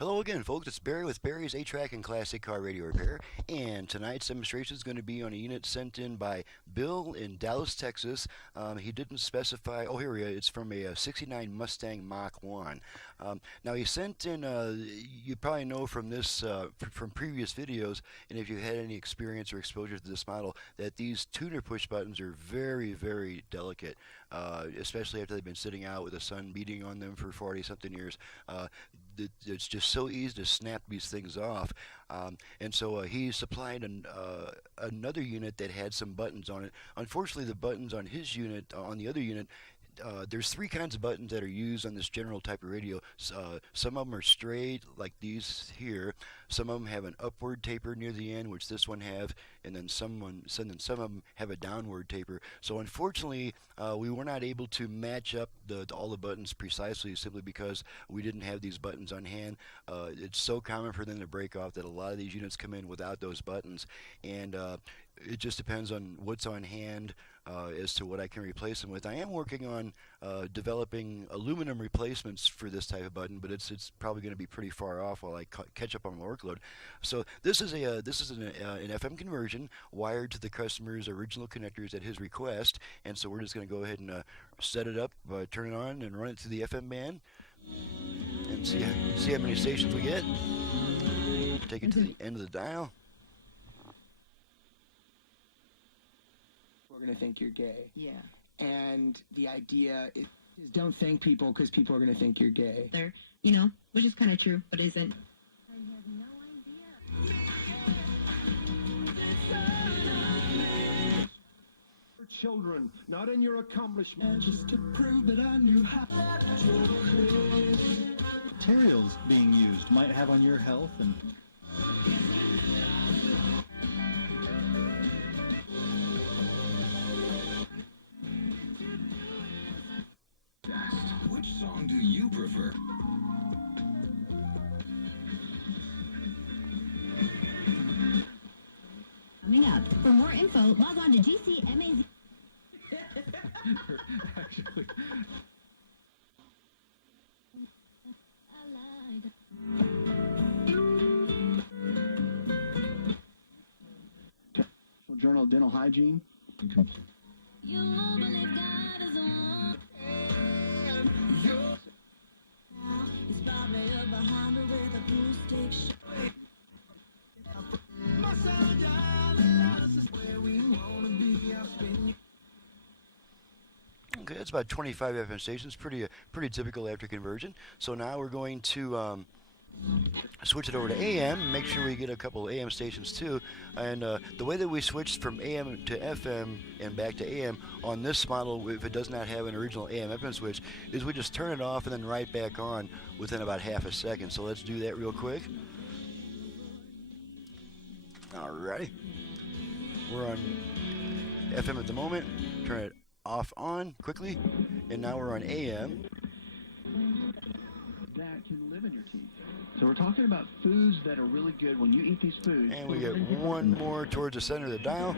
Hello again, folks. It's Barry with Barry's A-Track and Classic Car Radio Repair, and tonight's demonstration is going to be on a unit sent in by Bill in Dallas, Texas. He didn't specify. Oh, here we are. It's from a '69 Mustang Mach 1. Now he sent in. You probably know from this from previous videos, and if you had any experience or exposure to this model, that these tuner push buttons are very, very delicate, especially after they've been sitting out with the sun beating on them for 40-something years. It's just so easy to snap these things off, and so he supplied another unit that had some buttons on it. Unfortunately, the buttons on his unit, on the other unit, there's three kinds of buttons that are used on this general type of radio. Some of them are straight, like these here. Some of them have an upward taper near the end, which this one have, and then some of them have a downward taper. So unfortunately, we were not able to match up all the buttons precisely, simply because we didn't have these buttons on hand. It's so common for them to break off that a lot of these units come in without those buttons, and it just depends on what's on hand as to what I can replace them with. I am working on developing aluminum replacements for this type of button, but it's probably going to be pretty far off while I catch up on my workload. So this is an FM conversion wired to the customer's original connectors at his request, and so we're just going to go ahead and set it up, turn it on, and run it through the FM band, and see how many stations we get. Take it to the end of the dial. We're going to think you're gay. Yeah. And the idea is don't thank people because people are going to think you're gay. There, which is kind of true, but isn't. I have no idea. For children, not in your accomplishments. Just to prove that I knew how. Materials being used might have on your health and. Which song do you prefer? Coming up. For more info, log on to GCMAZ. Actually. Journal of Dental Hygiene. You won't believe God is a one. He's brought me up behind her with a blue stick. Okay, that's about 25 FM stations. Pretty typical after conversion. So now we're going to switch it over to AM, make sure we get a couple of AM stations too. And the way that we switched from AM to FM and back to AM on this model, if it does not have an original AM FM switch, is we just turn it off and then right back on within about half a second. So let's do that real quick. Alrighty. We're on FM at the moment. Turn it off on quickly. And now we're on AM. That can live in your teeth. So we're talking about foods that are really good when you eat these foods. And we get one more towards the center of the dial.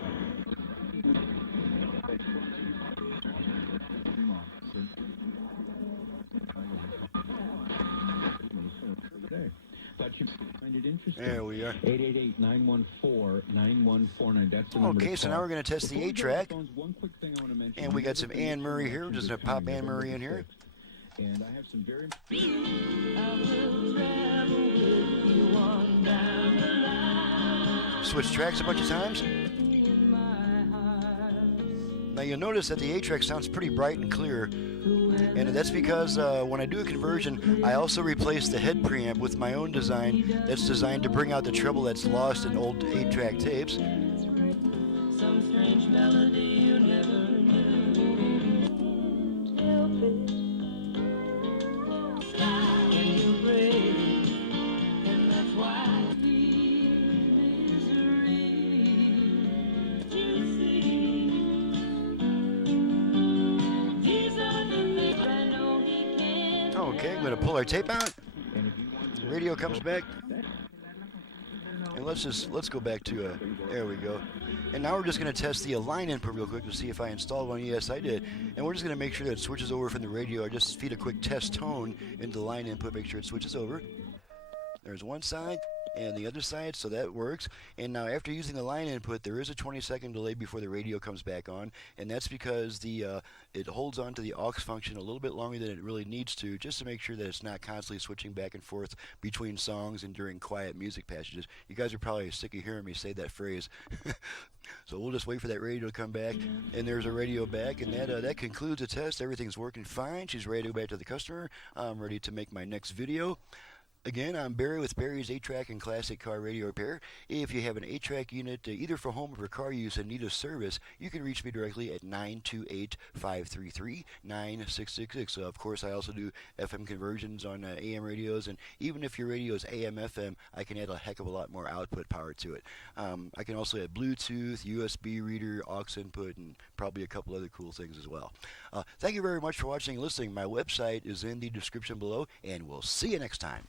There we are. 888-914-9149. That's the number. Okay, so now we're going to test the A-Track. And we got some Anne Murray here. We're just going to pop Anne Murray in here. And I have some very... Switch tracks a bunch of times. Now you'll notice that the A-Track sounds pretty bright and clear. And that's because when I do a conversion, I also replace the head preamp with my own design that's designed to bring out the treble that's lost in old 8-track tapes. Some strange melody you never knew. Help it. Sky when you break, and that's why misery you see. These are the things I know he can. Okay, I'm going to pull our tape out. The radio comes back. And let's go back to, there we go. And now we're just going to test the line input real quick to see if I installed one. Yes, I did. And we're just going to make sure that it switches over from the radio. I just feed a quick test tone into the line input, make sure it switches over. There's one side and the other side, so that works. And now after using the line input, there is a 20-second delay before the radio comes back on, and that's because it holds on to the aux function a little bit longer than it really needs to, just to make sure that it's not constantly switching back and forth between songs and during quiet music passages. You guys are probably sick of hearing me say that phrase. So we'll just wait for that radio to come back, and there's a radio back, and that concludes the test. Everything's working fine. She's ready to go back to the customer. I'm ready to make my next video. Again, I'm Barry with Barry's 8-Track and Classic Car Radio Repair. If you have an 8-track unit, either for home or for car use and need a service, you can reach me directly at 928-533-9666. Of course, I also do FM conversions on AM radios, and even if your radio is AM/FM, I can add a heck of a lot more output power to it. I can also add Bluetooth, USB reader, aux input, and probably a couple other cool things as well. Thank you very much for watching and listening. My website is in the description below, and we'll see you next time.